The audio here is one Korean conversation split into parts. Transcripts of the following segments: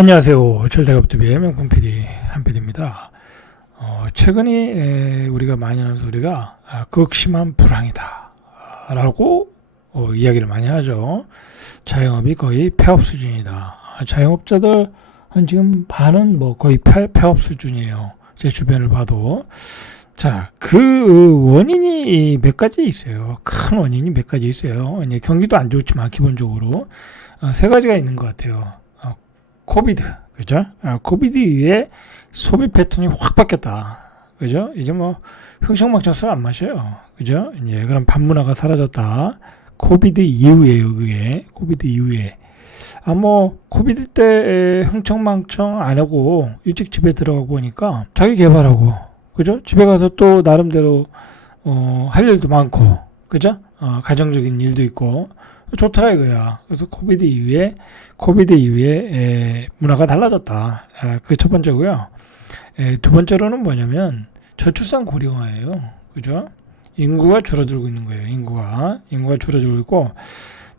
안녕하세요. 철대갑TV의 명품 PD 한PD입니다. 최근에 우리가 많이 하는 소리가 극심한 불황이다 라고 이야기를 많이 하죠. 자영업이 거의 폐업 수준이다. 자영업자들 한 지금 반은 거의 폐업 수준이에요. 제 주변을 봐도. 자, 그 원인이 몇 가지 있어요. 큰 원인이 몇 가지 있어요. 이제 경기도 안 좋지만 기본적으로 세 가지가 있는 것 같아요. 코비드, 그죠? 코비드 이후에 소비 패턴이 확 바뀌었다. 그죠? 이제 흥청망청 술 안 마셔요. 그죠? 이제 그런 밥문화가 사라졌다. 코비드 이후에요, 그게. 코비드 이후에. 코비드 때 흥청망청 안 하고 일찍 집에 들어가고 보니까 자기 개발하고, 그죠? 집에 가서 또 나름대로, 할 일도 많고, 그죠? 가정적인 일도 있고, 좋더라 이거야. 그래서 코비드 이후에 문화가 달라졌다. 그게 첫 번째고요. 두 번째로는 뭐냐면 저출산 고령화예요. 그죠? 인구가 줄어들고 있는 거예요. 인구가 줄어들고 있고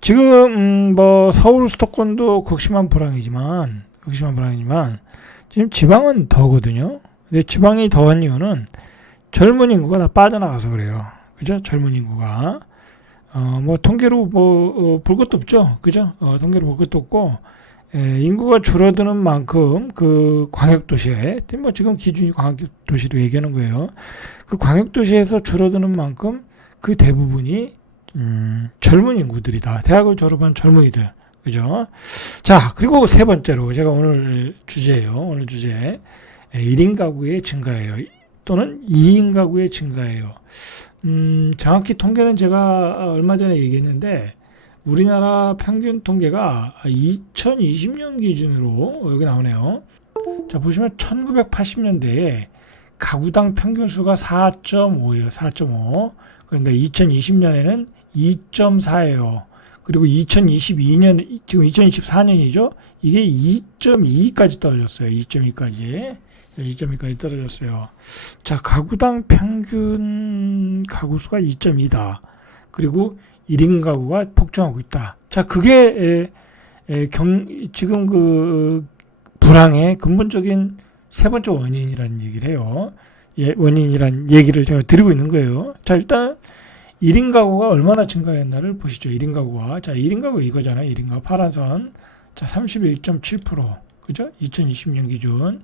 지금 서울 수도권도 극심한 불황이지만 지금 지방은 더거든요. 근데 지방이 더한 이유는 젊은 인구가 다 빠져나가서 그래요. 그죠? 젊은 인구가 통계로 볼 것도 없죠. 그죠? 통계로 볼 것도 없고, 인구가 줄어드는 만큼 그 광역도시에, 지금 기준이 광역도시로 얘기하는 거예요. 그 광역도시에서 줄어드는 만큼 그 대부분이, 젊은 인구들이다. 대학을 졸업한 젊은이들. 그죠? 자, 그리고 세 번째로, 제가 오늘 주제예요. 오늘 주제. 1인 가구의 증가예요. 또는 2인 가구의 증가예요. 정확히 통계는 제가 얼마 전에 얘기했는데, 우리나라 평균 통계가 2020년 기준으로 여기 나오네요. 자, 보시면 1980년대에 가구당 평균 수가 4.5예요. 4.5. 그런데 2020년에는 2.4예요. 그리고 2022년, 지금 2024년이죠. 이게 2.2까지 떨어졌어요. 2.2까지 떨어졌어요. 자, 가구당 평균 가구 수가 2.2다. 그리고 1인 가구가 폭증하고 있다. 자, 그게 지금 그 불황의 근본적인 세 번째 원인이라는 얘기를 해요. 원인이란 얘기를 제가 드리고 있는 거예요. 자, 일단 1인 가구가 얼마나 증가했나를 보시죠. 1인 가구가. 자, 1인 가구 이거잖아요. 1인 가구 파란 선. 자, 31.7%. 그죠? 2020년 기준.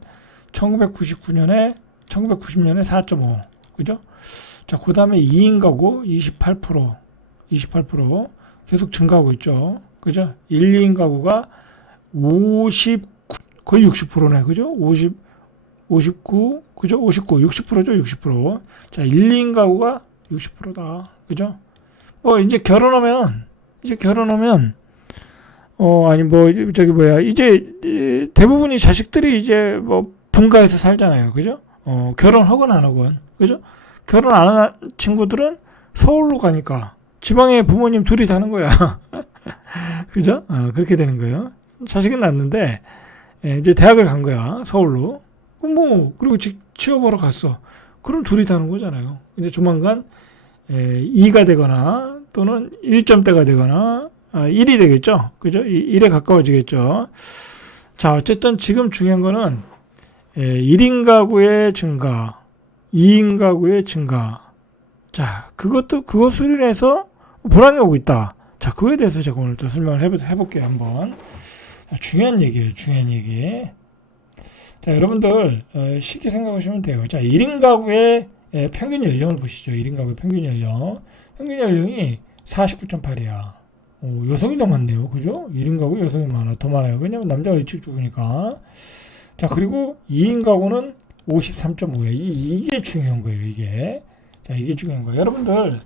1990년에 4.5. 그죠? 자, 그 다음에 2인 가구 28%. 계속 증가하고 있죠. 그죠? 1, 2인 가구가 거의 60%네. 그죠? 59, 그죠? 60%죠? 60%. 자, 1, 2인 가구가 60%다. 그죠? 이제 결혼하면, 이제 대부분이 자식들이 이제 분가해서 살잖아요. 그죠? 결혼하건 안 하건. 그죠? 결혼 안 한 친구들은 서울로 가니까 지방에 부모님 둘이 사는 거야. 그죠? 그렇게 되는 거예요. 자식은 낳는데, 이제 대학을 간 거야. 서울로. 그리고 취업하러 갔어. 그럼 둘이 사는 거잖아요. 근데 조만간, 2가 되거나, 또는 1점대가 되거나, 1이 되겠죠? 그죠? 1에 가까워지겠죠? 자, 어쨌든 지금 중요한 거는, 1인 가구의 증가, 2인 가구의 증가. 자, 그것으로 인해서 불황이 오고 있다. 자, 그거에 대해서 제가 오늘 또 설명을 해볼게요, 한번. 자, 중요한 얘기예요, 중요한 얘기. 자, 여러분들, 쉽게 생각하시면 돼요. 자, 1인 가구의 평균 연령을 보시죠. 1인 가구의 평균 연령. 평균 연령이 49.8이야. 여성이 더 많네요. 그죠? 1인 가구 여성이 더 많아요. 왜냐면 남자가 일찍 죽으니까. 자, 그리고 2인 가구는 53.5예요. 이게 중요한 거예요, 이게. 자, 이게 중요한 거예요. 여러분들,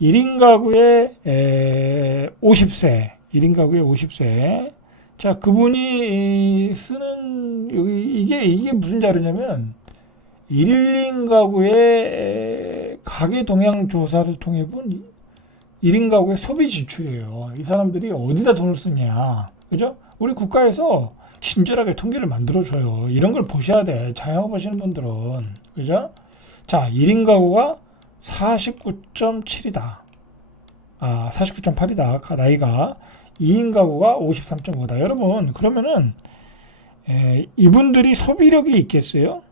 1인 가구의 50세, 1인 가구의 50세. 자, 그분이 쓰는, 이게 무슨 자료냐면, 1인 가구의 가계 동향 조사를 통해 본 1인 가구의 소비 지출이에요. 이 사람들이 어디다 돈을 쓰냐. 그죠? 우리 국가에서 친절하게 통계를 만들어줘요. 이런 걸 보셔야 돼. 자영업 하시는 분들은. 그죠? 자, 1인 가구가 49.7이다. 49.8이다. 나이가. 2인 가구가 53.5다. 여러분, 그러면은, 이분들이 소비력이 있겠어요?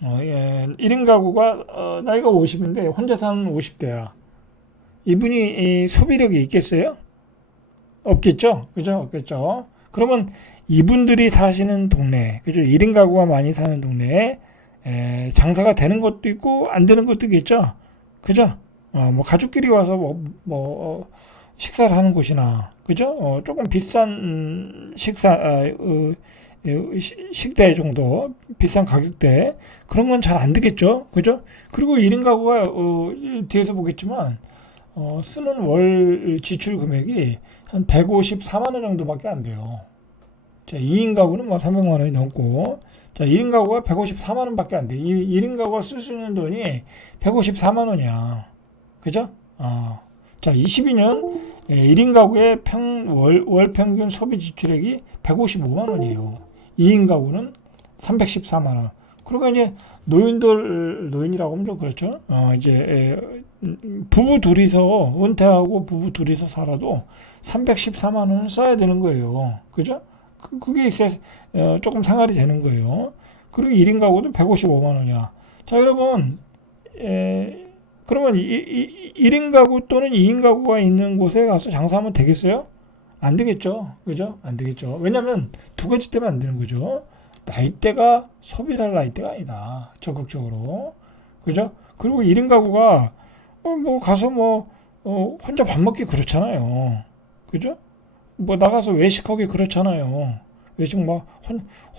1인 가구가 나이가 50인데 혼자 사는 50대야. 이분이 소비력이 있겠어요? 없겠죠? 그죠? 없겠죠? 그러면 이분들이 사시는 동네, 그죠? 1인 가구가 많이 사는 동네에 장사가 되는 것도 있고 안 되는 것도 있겠죠? 그죠? 뭐 가족끼리 와서 식사를 하는 곳이나, 그죠? 조금 비싼 식대 정도, 비싼 가격대, 그런 건 잘 안 되겠죠? 그죠? 그리고 1인 가구가, 뒤에서 보겠지만, 쓰는 월 지출 금액이 한 154만 원 정도밖에 안 돼요. 자, 2인 가구는 뭐 300만 원이 넘고, 자, 1인 가구가 154만 원밖에 안 돼. 1인 가구가 쓸 수 있는 돈이 154만 원이야. 그죠? 자, 22년 1인 가구의 월 평균 소비 지출액이 155만 원이에요. 2인 가구는 314만 원. 그러니까 이제 노인이라고 하면 좀 그렇죠. 이제 부부 둘이서 은퇴하고 부부 둘이서 살아도 314만 원은 써야 되는 거예요. 그죠? 그게 있어야 조금 생활이 되는 거예요. 그리고 1인 가구도 155만 원이야. 자, 여러분, 그러면 1인 가구 또는 2인 가구가 있는 곳에 가서 장사하면 되겠어요? 안 되겠죠. 그죠? 안 되겠죠. 왜냐면 두 가지 때문에 안 되는 거죠. 나이대가 소비를 할 나이대가 아니다. 적극적으로. 그죠? 그리고 1인 가구가 가서 혼자 밥 먹기 그렇잖아요. 그죠? 나가서 외식하기 그렇잖아요. 외식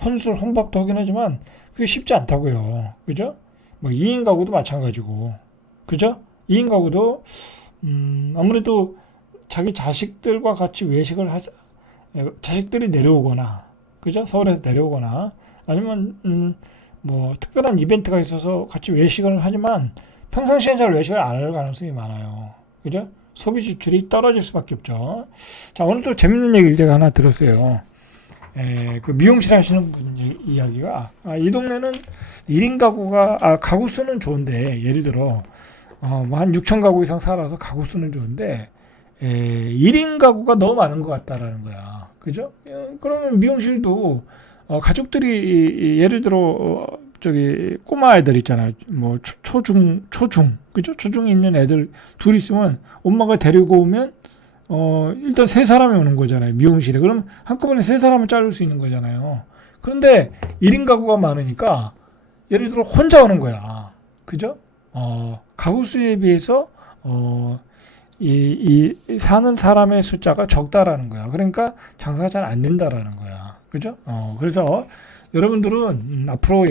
혼술 혼밥도 하긴 하지만 그게 쉽지 않다고요. 그죠? 2인 가구도 마찬가지고. 그죠? 2인 가구도 아무래도 자기 자식들과 같이 외식을 자식들이 내려오거나, 그죠? 서울에서 내려오거나, 아니면 특별한 이벤트가 있어서 같이 외식을 하지만 평상시엔 잘 외식을 안 할 가능성이 많아요. 그죠? 소비 지출이 떨어질 수밖에 없죠. 자, 오늘 또 재밌는 얘기를 제가 하나 들었어요. 그 미용실 하시는 분 이야기가, 이 동네는 1인 가구가, 가구 수는 좋은데, 예를 들어, 한 6천 가구 이상 살아서 가구 수는 좋은데, 1인 가구가 너무 많은 것 같다라는 거야. 그죠? 그러면 미용실도, 가족들이, 예를 들어, 꼬마 애들 있잖아요. 초중, 그죠? 초중에 있는 애들 둘 있으면, 엄마가 데리고 오면, 일단 세 사람이 오는 거잖아요. 미용실에. 그럼 한꺼번에 세 사람을 자를 수 있는 거잖아요. 그런데 1인 가구가 많으니까, 예를 들어 혼자 오는 거야. 그죠? 가구 수에 비해서, 사는 사람의 숫자가 적다라는 거야. 그러니까 장사가 잘 안 된다라는 거야. 그죠? 그래서 여러분들은 앞으로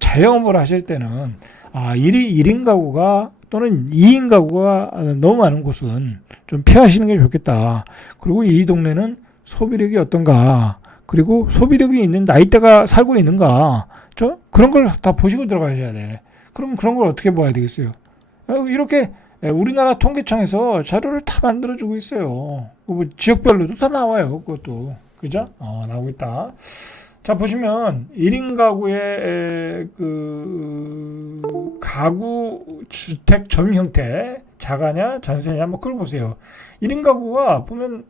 자영업을 하실 때는, 1인 가구가 또는 2인 가구가 너무 많은 곳은 좀 피하시는 게 좋겠다. 그리고 이 동네는 소비력이 어떤가, 그리고 소비력이 있는 나이대가 살고 있는가, 그런 걸 다 보시고 들어가셔야 돼. 그럼 그런 걸 어떻게 봐야 되겠어요? 이렇게 우리나라 통계청에서 자료를 다 만들어주고 있어요. 지역별로도 다 나와요. 그것도. 그죠? 나오고 있다. 자, 보시면 1인 가구의 가구 주택 점 형태, 자가냐 전세냐 그걸 보세요. 1인 가구가 보면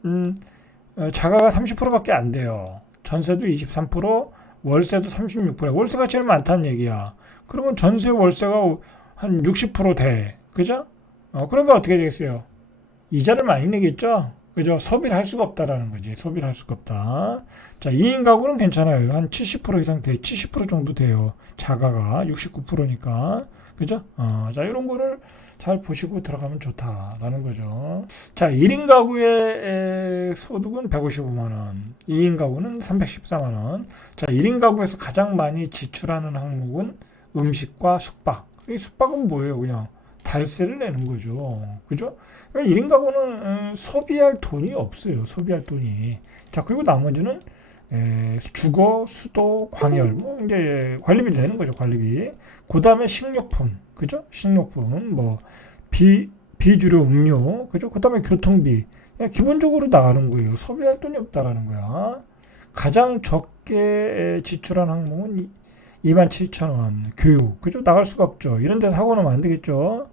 자가가 30%밖에 안 돼요. 전세도 23%, 월세도 36%. 월세가 제일 많다는 얘기야. 그러면 전세 월세가 한 60% 돼. 그죠? 그러면 어떻게 되겠어요? 이자를 많이 내겠죠? 그죠? 소비를 할 수가 없다라는 거지. 소비를 할 수가 없다. 자, 2인 가구는 괜찮아요. 한 70% 이상 돼. 70% 정도 돼요. 자가가 69%니까. 그죠? 자, 이런 거를 잘 보시고 들어가면 좋다라는 거죠. 자, 1인 가구의 소득은 155만원. 2인 가구는 314만원. 자, 1인 가구에서 가장 많이 지출하는 항목은 음식과 숙박. 이 숙박은 뭐예요? 그냥 달세를 내는 거죠. 그죠? 1인 가구는 소비할 돈이 없어요. 소비할 돈이. 자, 그리고 나머지는 주거, 수도, 광열, 이제 관리비를 내는 거죠. 관리비. 그 다음에 식료품, 그죠? 식료품, 비주류 음료, 그죠? 그 다음에 교통비. 그냥 기본적으로 나가는 거예요. 소비할 돈이 없다라는 거야. 가장 적게 지출한 항목은 27,000원. 교육, 그죠? 나갈 수가 없죠. 이런 데서 하고 나면 안 되겠죠.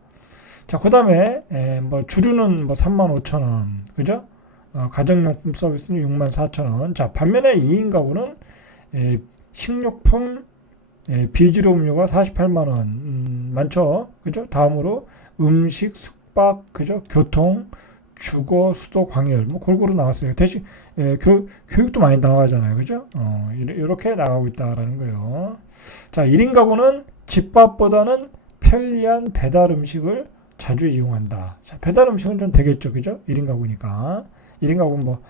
자, 그 다음에, 주류는 35,000원. 그죠? 가정용품 서비스는 64,000원. 자, 반면에 2인 가구는, 식료품, 비주류 음료가 48만 원, 많죠, 그죠? 다음으로 음식, 숙박, 그죠? 교통, 주거, 수도, 광열, 뭐 골고루 나왔어요. 대신 교육도 많이 나가잖아요, 그죠? 이렇게 나가고 있다라는 거예요. 자, 1인 가구는 집밥보다는 편리한 배달 음식을 자주 이용한다. 자, 배달 음식은 좀 되겠죠, 그죠? 1인 가구니까. 1인 가구는 뭐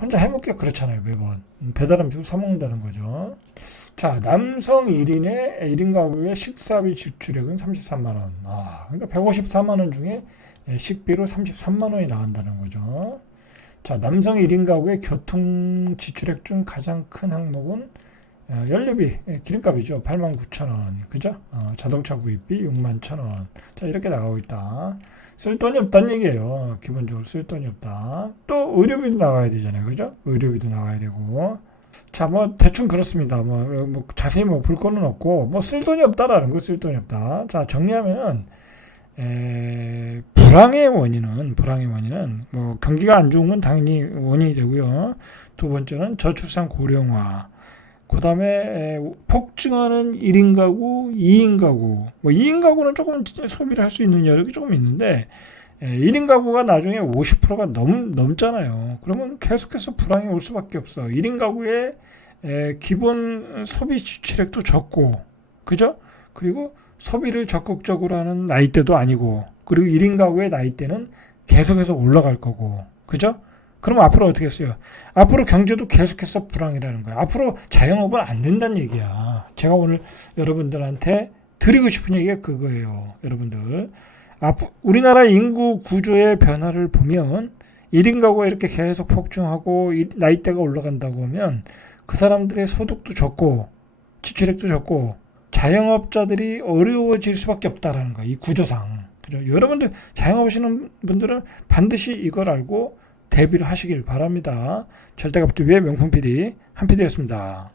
혼자 해먹기가 그렇잖아요, 매번. 배달 음식을 사 먹는다는 거죠. 자, 남성 1인의 1인 가구의 식사비 지출액은 33만 원. 그러니까 154만 원 중에 식비로 33만 원이 나간다는 거죠. 자, 남성 1인 가구의 교통 지출액 중 가장 큰 항목은 연료비, 기름값이죠. 89,000원. 그죠? 자동차 구입비 61,000원. 자, 이렇게 나가고 있다. 쓸 돈이 없다는 얘기예요. 기본적으로 쓸 돈이 없다. 또 의료비도 나가야 되잖아요. 그죠? 의료비도 나가야 되고. 자, 뭐 대충 그렇습니다. 뭐 자세히 뭐 볼 거는 없고, 뭐 쓸 돈이 없다라는 거, 쓸 돈이 없다. 자, 정리하면은 불황의 원인은 뭐 경기가 안 좋은 건 당연히 원인이 되고요. 두 번째는 저출산 고령화. 그 다음에 폭증하는 1인 가구, 2인 가구. 뭐 2인 가구는 조금 소비를 할 수 있는 여력이 조금 있는데 1인 가구가 나중에 50%가 넘잖아요. 그러면 계속해서 불황이 올 수밖에 없어. 1인 가구의 기본 소비 지출액도 적고, 그죠? 그리고 소비를 적극적으로 하는 나이대도 아니고, 그리고 1인 가구의 나이대는 계속해서 올라갈 거고, 그죠? 그럼 앞으로 어떻게 했어요? 앞으로 경제도 계속해서 불황이라는 거야. 앞으로 자영업은 안 된다는 얘기야. 제가 오늘 여러분들한테 드리고 싶은 얘기가 그거예요. 여러분들. 우리나라 인구 구조의 변화를 보면 1인 가구가 이렇게 계속 폭증하고 나이대가 올라간다고 하면 그 사람들의 소득도 적고 지출액도 적고 자영업자들이 어려워질 수밖에 없다라는 거야. 이 구조상. 그죠? 여러분들 자영업하시는 분들은 반드시 이걸 알고 대비를 하시길 바랍니다. 절대값TV의 명품 PD 한 PD였습니다.